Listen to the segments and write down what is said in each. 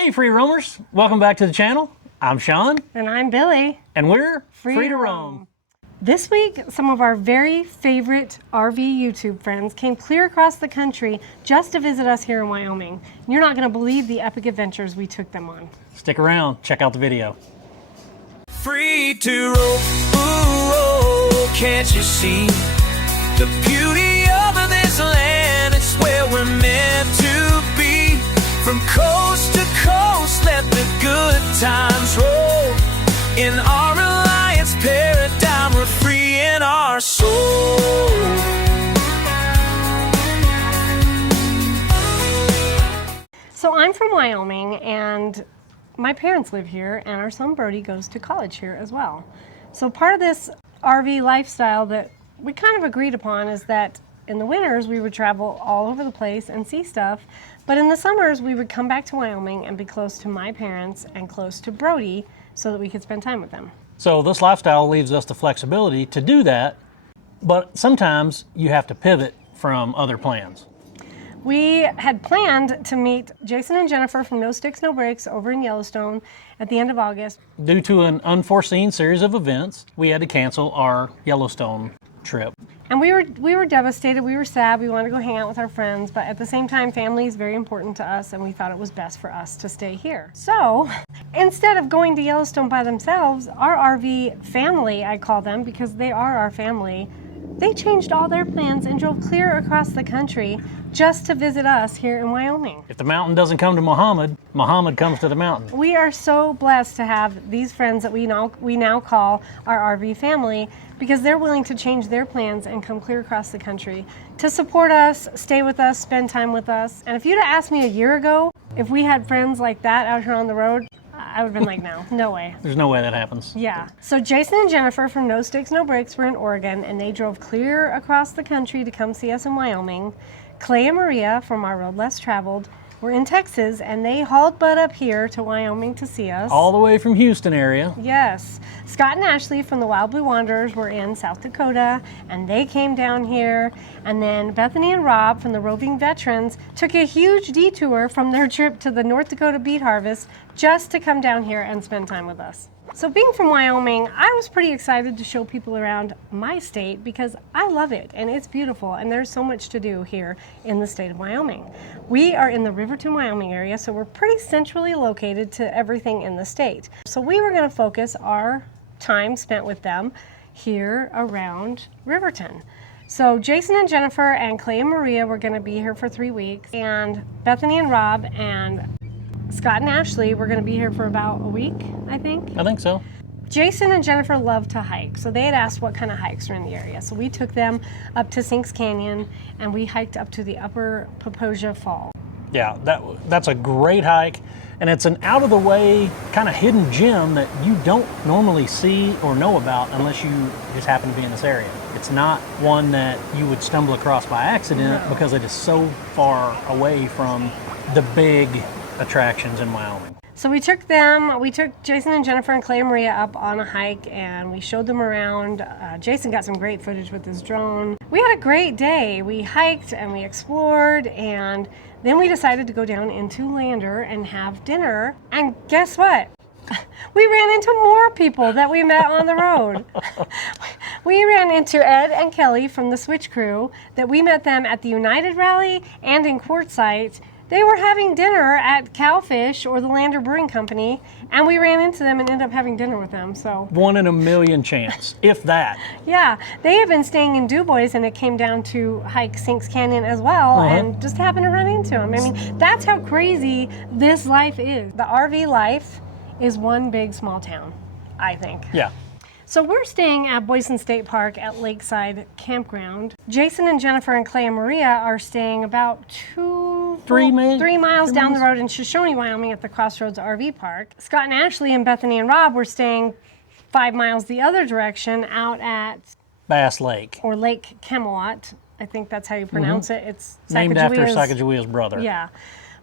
Hey free roamers, welcome back to the channel. I'm Sean. And I'm Billy. And we're free to roam. This week, some of our very favorite RV YouTube friends came clear across the country just to visit us here in Wyoming. You're not going to believe the epic adventures we took them on. Stick around, check out the video. Free to roam, ooh, oh, can't you see the beauty of this land? It's where we're meant to be. From coast to coast, let the good times roll. In our Alliance paradigm, we're free in our soul. So I'm from Wyoming, and my parents live here, and our son Brody goes to college here as well. So part of this RV lifestyle that we kind of agreed upon is that in the winters we would travel all over the place and see stuff, but in the summers we would come back to Wyoming and be close to my parents and close to Brody so that we could spend time with them. So this lifestyle leaves us the flexibility to do that, but sometimes you have to pivot from other plans. We had planned to meet Jason and Jennifer from No Sticks, No Breaks over in Yellowstone at the end of August. Due to an unforeseen series of events, we had to cancel our Yellowstone trip. And we were devastated, we were sad, we wanted to go hang out with our friends, but at the same time, family is very important to us, and we thought it was best for us to stay here. So, instead of going to Yellowstone by themselves, our RV family, I call them because they are our family, they changed all their plans and drove clear across the country just to visit us here in Wyoming. If the mountain doesn't come to Muhammad, Muhammad comes to the mountain. We are so blessed to have these friends that we now call our RV family, because they're willing to change their plans and come clear across the country to support us, stay with us, spend time with us. And if you'd have asked me a year ago if we had friends like that out here on the road, I would have been like, no way. There's no way that happens. Yeah. So Jason and Jennifer from No Sticks, No Breaks were in Oregon, and they drove clear across the country to come see us in Wyoming. Clay and Maria from Our Road Less Traveled were in Texas, and they hauled butt up here to Wyoming to see us. All the way from Houston area. Yes. Scott and Ashley from the Wild Blue Wanderers were in South Dakota, and they came down here. And then Bethany and Rob from the Roving Veterans took a huge detour from their trip to the North Dakota Beet Harvest just to come down here and spend time with us. So being from Wyoming, I was pretty excited to show people around my state because I love it and it's beautiful, and there's so much to do here in the state of Wyoming. We are in the Riverton, Wyoming area, so we're pretty centrally located to everything in the state. So we were going to focus our time spent with them here around Riverton. So Jason and Jennifer and Clay and Maria were going to be here for 3 weeks, and Bethany and Rob and Scott and Ashley were going to be here for about a week, I think. I think so. Jason and Jennifer love to hike, so they had asked what kind of hikes are in the area. So we took them up to Sinks Canyon, and we hiked up to the Upper Poposia Fall. Yeah, that's a great hike, and it's an out-of-the-way kind of hidden gem that you don't normally see or know about unless you just happen to be in this area. It's not one that you would stumble across by accident because it is so far away from the big attractions in Wyoming. So we took Jason and Jennifer and Clay and Maria up on a hike, and we showed them around. Jason got some great footage with his drone. We had a great day. We hiked and we explored, and then we decided to go down into Lander and have dinner. And guess what? We ran into more people that we met on the road. We ran into Ed and Kelly from the Switch Crew, that we met them at the United Rally and in Quartzsite. They were having dinner at Cowfish or the Lander Brewing Company, and we ran into them and ended up having dinner with them. So 1 in a million chance, if that. Yeah, they have been staying in DuBois, and it came down to hike Sinks Canyon as well, and just happened to run into them. I mean, that's how crazy this life is. The RV life is one big small town, I think. Yeah. So we're staying at Boysen State Park at Lakeside Campground. Jason and Jennifer and Clay and Maria are staying about 3 miles down the road in Shoshone, Wyoming at the Crossroads RV Park. Scott and Ashley and Bethany and Rob were staying 5 miles the other direction out at Bass Lake. Or Lake Camelot. I think that's how you pronounce it. It's named after Sacagawea's Sacagawea's brother. Yeah.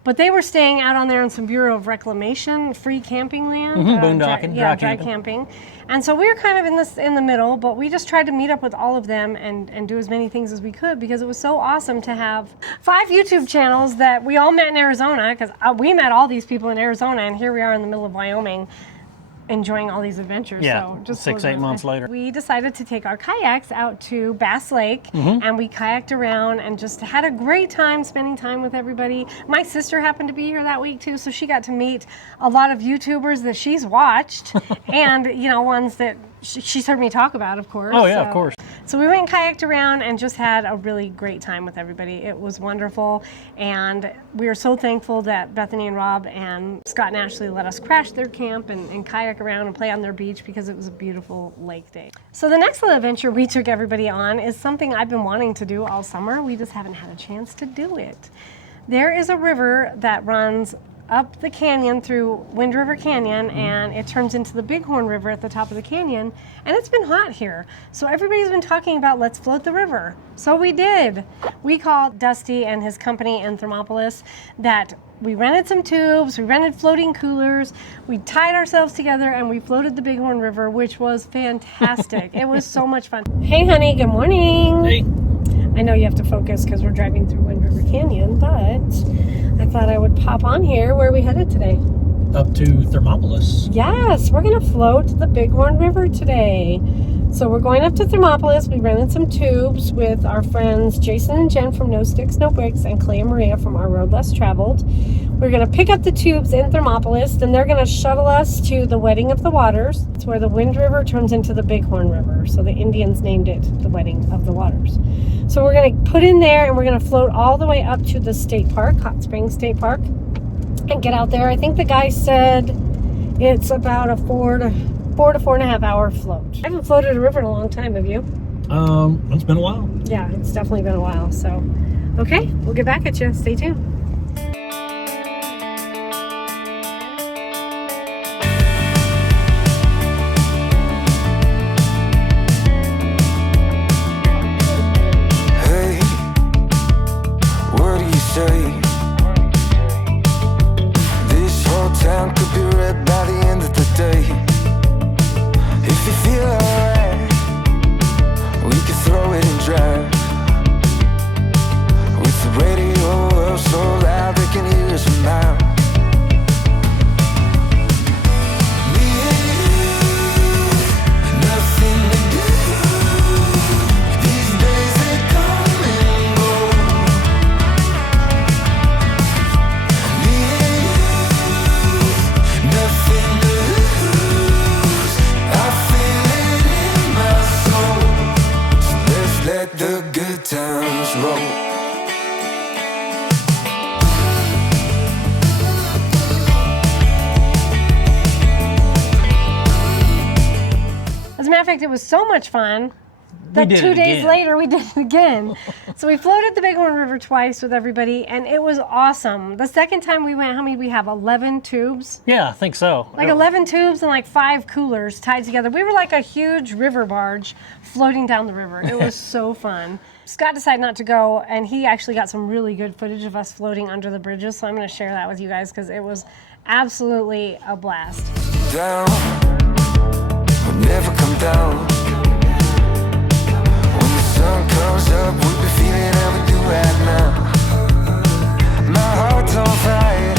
But they were staying out on there in some Bureau of Reclamation, free camping land. Boondocking, dry dry camping. And so we were kind of in the middle, but we just tried to meet up with all of them and do as many things as we could, because it was so awesome to have 5 YouTube channels that we all met in Arizona, because we met all these people in Arizona, and here we are in the middle of Wyoming enjoying all these adventures. Yeah, so just 6-8 months later. We decided to take our kayaks out to Bass Lake, and we kayaked around and just had a great time spending time with everybody. My sister happened to be here that week too, so she got to meet a lot of YouTubers that she's watched and, you know, ones that she's heard me talk about, of course. Oh yeah, of course. So we went and kayaked around and just had a really great time with everybody. It was wonderful, and we are so thankful that Bethany and Rob and Scott and Ashley let us crash their camp and kayak around and play on their beach, because it was a beautiful lake day. So the next little adventure we took everybody on is something I've been wanting to do all summer. We just haven't had a chance to do it. There is a river that runs up the canyon through Wind River Canyon, and it turns into the Bighorn River at the top of the canyon, and it's been hot here. So everybody's been talking about, let's float the river. So we did. We called Dusty and his company in Thermopolis that we rented some tubes, we rented floating coolers, we tied ourselves together, and we floated the Bighorn River, which was fantastic. It was so much fun. Hey honey, good morning. Hey. I know you have to focus because we're driving through Wind River Canyon, but I thought I would pop on here. Where are we headed today? Up to Thermopolis. Yes, we're going to float the Bighorn River today. So we're going up to Thermopolis. We rented some tubes with our friends Jason and Jen from No Sticks, No Bricks, and Clay and Maria from Our Road Less Traveled. We're going to pick up the tubes in Thermopolis, then they're going to shuttle us to the Wedding of the Waters. It's where the Wind River turns into the Bighorn River. So the Indians named it the Wedding of the Waters. So we're going to put in there, and we're going to float all the way up to the state park, Hot Springs State Park, and get out there. I think the guy said it's about a 4 to 4.5 hour float. I haven't floated a river in a long time, have you? It's been a while. Yeah, it's definitely been a while. So, okay, we'll get back at you. Stay tuned. Hey, what do you say? This whole town could be red by the end of the day. If you feel alright, we could throw it and drive. With the radio up so loud they can hear us from miles. Me and you, nothing to do. These days they come and go. Me and you, nothing to lose. I feel it in my soul. So let's let the good times roll. As a matter of fact, it was so much fun that did 2 it days again. later we did it again. So we floated the Bighorn River twice with everybody, and it was awesome. The second time we went, how many did we have? 11 tubes? Yeah, I think so. Like 11 tubes and like 5 coolers tied together. We were like a huge river barge floating down the river. It was so fun. Scott decided not to go, and he actually got some really good footage of us floating under the bridges, so I'm going to share that with you guys because it was absolutely a blast. Down, we'll never come down. When the sun comes up, we'll be feeling how we do right now. My heart's on fire,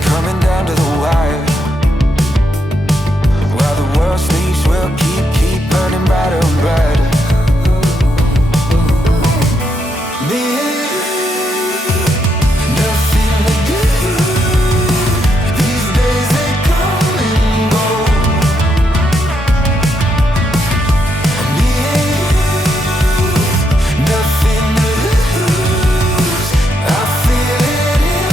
coming down to the wire. While the world sleeps, we'll keep burning brighter and brighter. Me and you, nothing to do. These days they come and go. Me and you, nothing to lose. I feel it in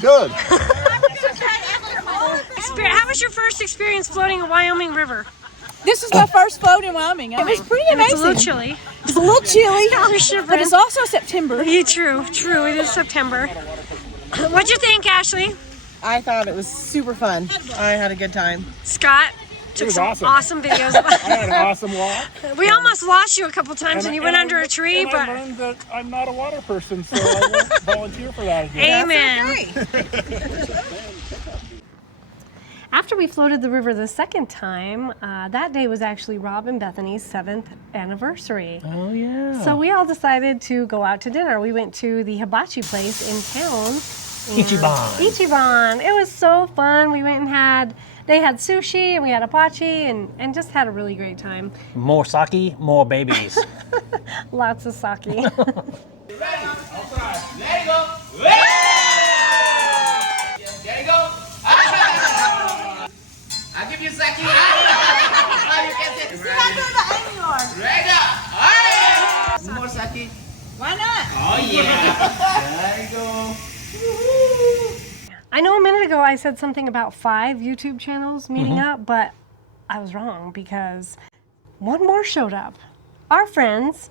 Good. How was your first experience floating a Wyoming river? This is my first float in Wyoming. It was pretty amazing. It's a little chilly. It's a little chilly, I'm shivering. but it's also September. Yeah, true. It is September. What'd you think, Ashley? I thought it was super fun. I had a good time. Scott took some awesome videos. I had an awesome walk. We almost lost you a couple times and you went under a tree, and but I learned that I'm not a water person, so I won't volunteer for that again. amen. After we floated the river the second time, that day was actually Rob and Bethany's 7th anniversary. Oh, yeah. So we all decided to go out to dinner. We went to the hibachi place in town. Ichiban. It was so fun. We went and they had sushi and we had hibachi and just had a really great time. More sake, more babies. Lots of sake. There you go. There you go. I'll give you sake. You can sit. See how good the aim you are. Right up. Some more sake. Why not? Oh yeah. There you go. I know a minute ago I said something about 5 YouTube channels meeting up, but I was wrong because one more showed up. Our friends,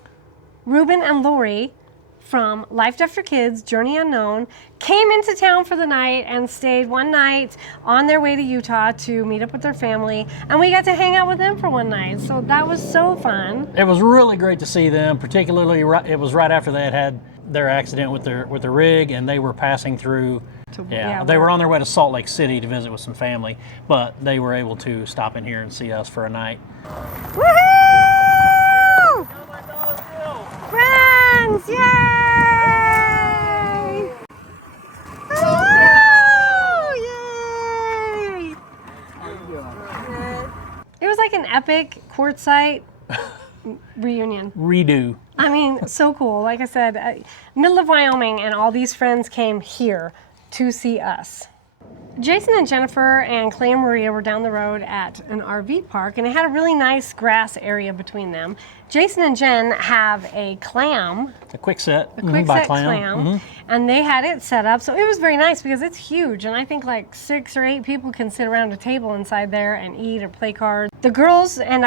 Ruben and Lori from Life After Kids, Journey Unknown, came into town for the night and stayed one night on their way to Utah to meet up with their family, and we got to hang out with them for one night, so that was so fun. It was really great to see them, particularly it was right after they had their accident with their rig, and they were passing through. They were on their way to Salt Lake City to visit with some family, but they were able to stop in here and see us for a night. Woohoo! Friends, yay! Yay! It was like an epic quartzsite reunion. Redo. I mean, so cool. Like I said, middle of Wyoming, and all these friends came here to see us. Jason and Jennifer and Clay and Maria were down the road at an RV park, and it had a really nice grass area between them. Jason and Jen have a clam. A quick set. A quick by set clam. And they had it set up, so it was very nice because it's huge, and I think like 6 or 8 people can sit around a table inside there and eat or play cards. The girls and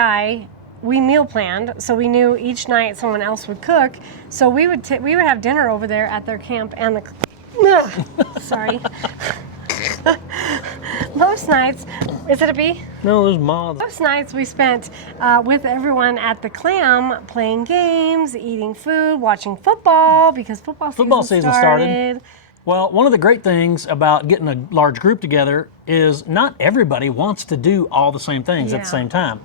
we meal planned, so we knew each night someone else would cook, so we would have dinner over there at their camp, and sorry. Most nights, is it a bee? No, there's moths. Most nights we spent with everyone at the clam, playing games, eating food, watching football, because football season started. Well, one of the great things about getting a large group together is not everybody wants to do all the same things at the same time.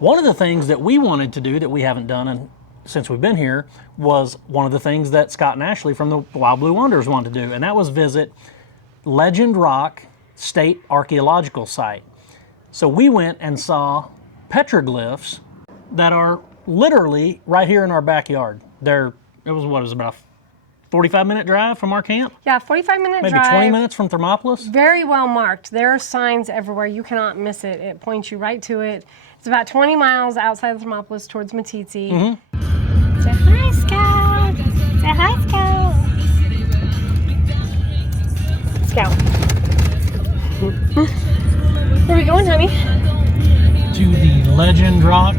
One of the things that we wanted to do that we haven't done since we've been here was one of the things that Scott and Ashley from the Wild Blue Wanderers wanted to do, and that was visit Legend Rock State Archaeological Site. So we went and saw petroglyphs that are literally right here in our backyard. It was about a 45-minute drive from our camp? Yeah, 45-minute drive. Maybe 20 minutes from Thermopolis? Very well marked. There are signs everywhere. You cannot miss it. It points you right to it. It's about 20 miles outside of Thermopolis towards Matitsi. Say hi, Scout. Say hi, Scout. Scout. Where are we going, honey? To the Legend Rock.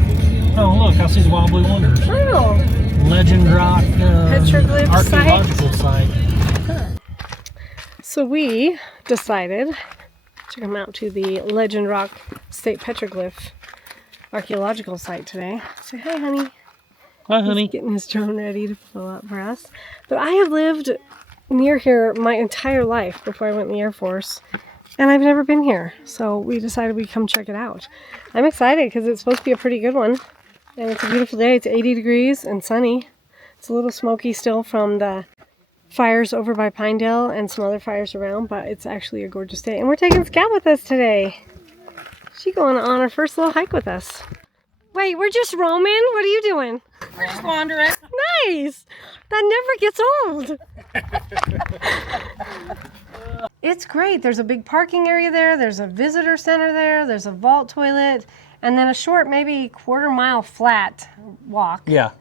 Oh, look, I see the Wild Blue Wanderers. Oh. Legend Rock Petroglyph archaeological site. So we decided to come out to the Legend Rock State Petroglyph Archaeological Site today. Say hi, honey. Hi, honey. He's getting his drone ready to fill up for us. But I have lived near here my entire life before I went in the Air Force, and I've never been here. So we decided we'd come check it out. I'm excited because it's supposed to be a pretty good one. And it's a beautiful day. It's 80 degrees and sunny. It's a little smoky still from the fires over by Pinedale and some other fires around, but it's actually a gorgeous day. And we're taking Scout with us today. She's going on her first little hike with us. Wait, we're just roaming? What are you doing? We're just wandering. Nice! That never gets old. It's great. There's a big parking area there. There's a visitor center there. There's a vault toilet. And then a short, maybe quarter-mile flat walk. Yeah.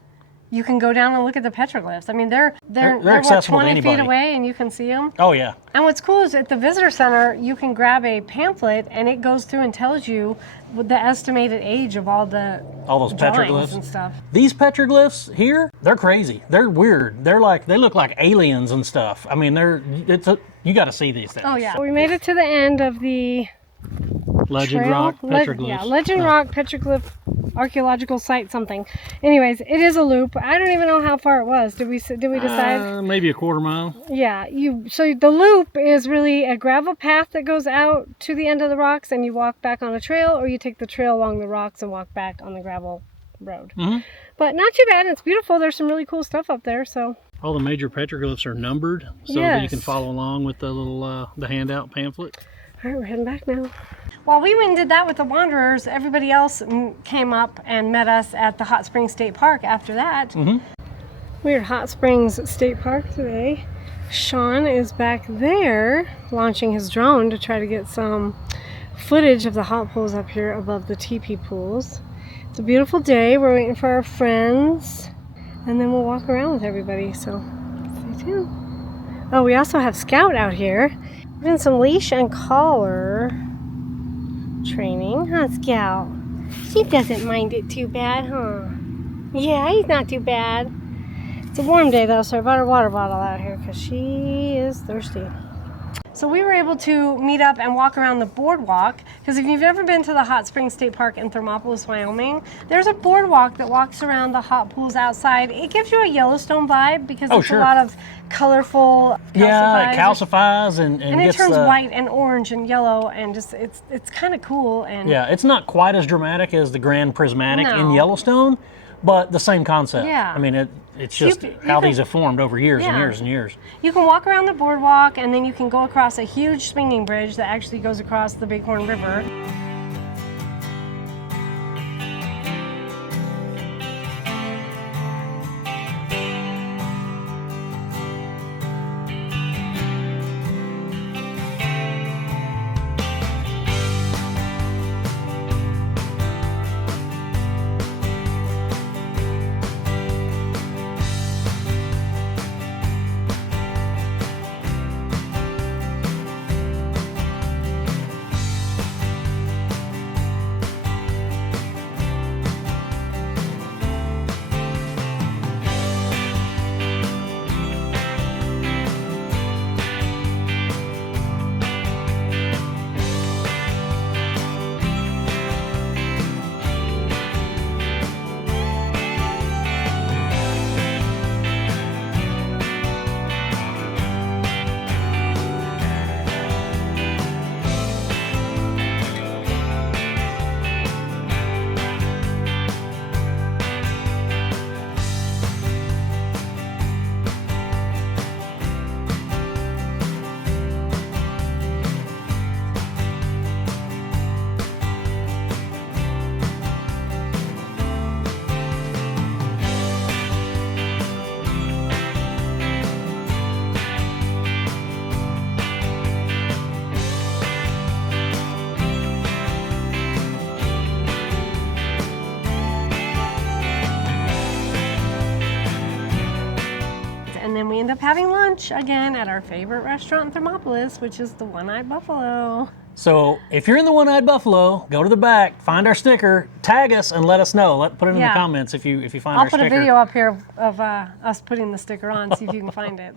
you can go down and look at the petroglyphs. I mean, they're what, accessible to 20 feet anybody. away, and you can see them. Oh yeah. And what's cool is at the visitor center, you can grab a pamphlet, and it goes through and tells you what the estimated age of all those drawings petroglyphs and stuff. These petroglyphs here, they're crazy. They're weird. They look like aliens and stuff. I mean, you got to see these things. Oh yeah. We made it to the end of the Legend trail. Rock petroglyphs. Yeah, Legend Rock petroglyph archaeological site something. Anyways, it is a loop. I don't even know how far it was. Did we decide? Maybe a quarter mile. Yeah, so the loop is really a gravel path that goes out to the end of the rocks, and you walk back on a trail, or you take the trail along the rocks and walk back on the gravel road. Mm-hmm. But not too bad. It's beautiful. There's some really cool stuff up there. So all the major petroglyphs are numbered, so that you can Yes. follow along with the little the handout pamphlet. all right, we're heading back now. While we went and did that with the Wanderers, everybody else came up and met us at the Hot Springs State Park after that. Mm-hmm. We're at Hot Springs State Park today. Sean is back there launching his drone to try to get some footage of the hot pools up here above the teepee pools. It's a beautiful day. We're waiting for our friends, and then we'll walk around with everybody, so stay tuned. Oh, we also have Scout out here. We're doing some leash and collar training, huh, Scout? She doesn't mind it too bad, huh? Yeah, he's not too bad. It's a warm day though, so I brought her water bottle out here because she is thirsty. So we were able to meet up and walk around the boardwalk, because if you've ever been to the Hot Springs State Park in Thermopolis, Wyoming, there's a boardwalk that walks around the hot pools outside. It gives you a Yellowstone vibe because it's sure. a lot of colorful Yeah, it calcifies. calcifies and And it gets turns the, white and orange and yellow, and just it's kind of cool. And Yeah, it's not quite as dramatic as the Grand Prismatic in No. Yellowstone, but the same concept. Yeah. I mean, it's just You how can- these have formed over years and Yeah. years and years. you can walk around the boardwalk, and then you can go across a huge swinging bridge that actually goes across the Bighorn River. And then we end up having lunch again at our favorite restaurant in Thermopolis, which is the One-Eyed Buffalo. So if you're in the One-Eyed Buffalo, go to the back, find our sticker, tag us, and let us know. Put it in the Yeah. comments if you find I'll our put sticker. a video up here of us putting the sticker on, see if you can find it.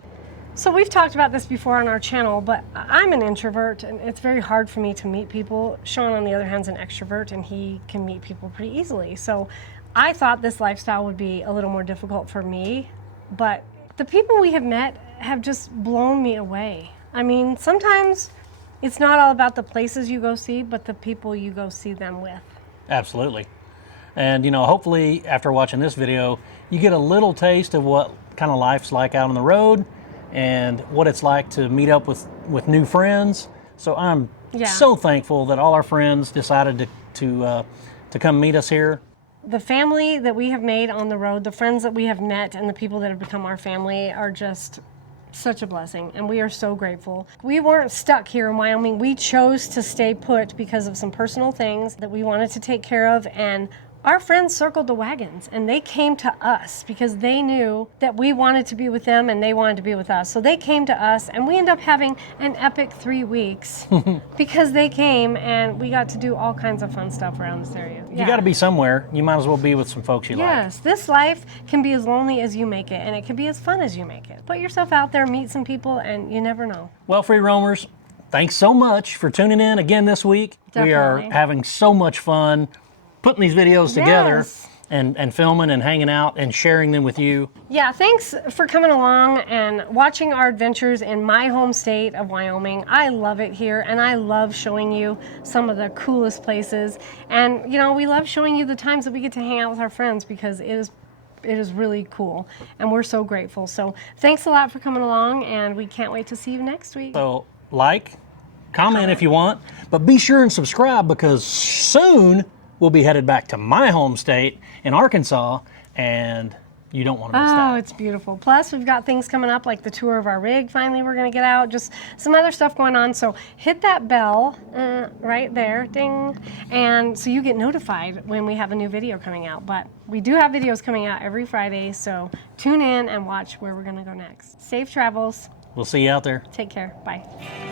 So we've talked about this before on our channel, but I'm an introvert, and it's very hard for me to meet people. Sean, on the other hand, is an extrovert, and he can meet people pretty easily. So I thought this lifestyle would be a little more difficult for me, but the people we have met have just blown me away. I mean, sometimes it's not all about the places you go see, but the people you go see them with. Absolutely. And hopefully after watching this video, you get a little taste of what kind of life's like out on the road and what it's like to meet up with new friends. So I'm so thankful that all our friends decided to come meet us here. The family that we have made on the road, the friends that we have met, and the people that have become our family are just such a blessing, and we are so grateful. We weren't stuck here in Wyoming. We chose to stay put because of some personal things that we wanted to take care of, and Our friends circled the wagons and they came to us because they knew that we wanted to be with them and they wanted to be with us. So they came to us and we ended up having an epic 3 weeks because they came and we got to do all kinds of fun stuff around this area. You got to be somewhere. You might as well be with some folks you like. Yes, this life can be as lonely as you make it and it can be as fun as you make it. Put yourself out there, meet some people, and you never know. Well, free roamers, thanks so much for tuning in again this week. We are Definitely. having so much fun putting these videos together Yes. and filming and hanging out and sharing them with you. Yeah, thanks for coming along and watching our adventures in my home state of Wyoming. I love it here and I love showing you some of the coolest places. And, you know, we love showing you the times that we get to hang out with our friends because it is really cool and we're so grateful. So thanks a lot for coming along and we can't wait to see you next week. So like, comment if you want, but be sure and subscribe because soon we'll be headed back to my home state in Arkansas and you don't want to miss Oh, that. it's beautiful. Plus, we've got things coming up like the tour of our rig. Finally, we're going to get out. Just some other stuff going on. So hit that bell right there, ding, and so you get notified when we have a new video coming out. But we do have videos coming out every Friday, so tune in and watch where we're going to go next. Safe travels. We'll see you out there. Take care. Bye.